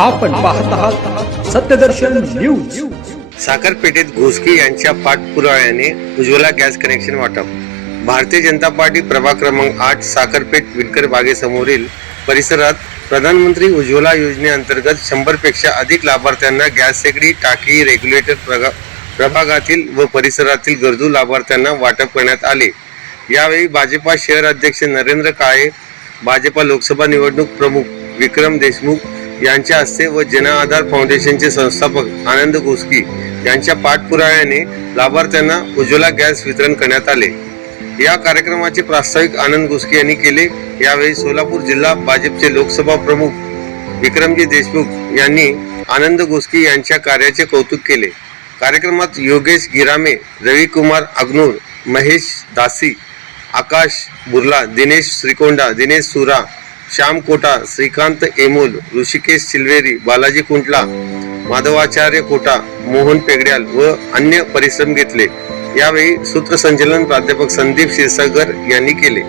आपण पाहत आहात सत्यदर्शन न्यूज। साखरपेठेत घोसके यांच्या पाठपुराव्याने उज्ज्वला गॅस कनेक्शन वाटप। भारतीय जनता पार्टी प्रभाग क्रमांक 8 साखरपेठ विणकर बागेसमोरील परिसरात प्रधानमंत्री उज्ज्वला योजनेअंतर्गत 100 पेक्षा अधिक लाभार्थ्यांना गॅस शेगडी, टाकी, रेग्युलेटर प्रभागातील व परिसरातील गरजू लाभार्थ्यांना वाटप करण्यात आले। यावेळी भाजपा शहर अध्यक्ष नरेंद्र काळे, भाजपा लोकसभा निवडणूक प्रमुख विक्रम देशमुख यांच्या हस्ते व जन आधार फाउंडेशनचे संस्थापक आनंद घोसके यांच्या पाठपुराव्याने लाभार्थ्यांना उज्ज्वला गॅस वितरण करण्यात आले। या कार्यक्रमाचे प्रास्ताविक आनंद घोसके यांनी केले। यावेळी सोलापूर जिल्हा भाजपचे लोकसभा प्रमुख विक्रमजी देशमुख यांनी आनंद घोसके यांच्या कार्याचे कौतुक केले। कार्यक्रमात योगेश गिरामे, रविकुमार अग्नूर, महेश दासी, आकाश बुर्ला, दिनेश श्रीकोंडा, दिनेश सुरा, श्याम कोटा, श्रीकांत एमोल, ऋषिकेश सिल्वेरी, बालाजी कुंटला, माधवाचार्य कोटा, मोहन पेगड्याल व अन्य परिश्रम घेतले। यावेळी सूत्रसंचालन प्राध्यापक संदीप क्षीरसागर यांनी केले।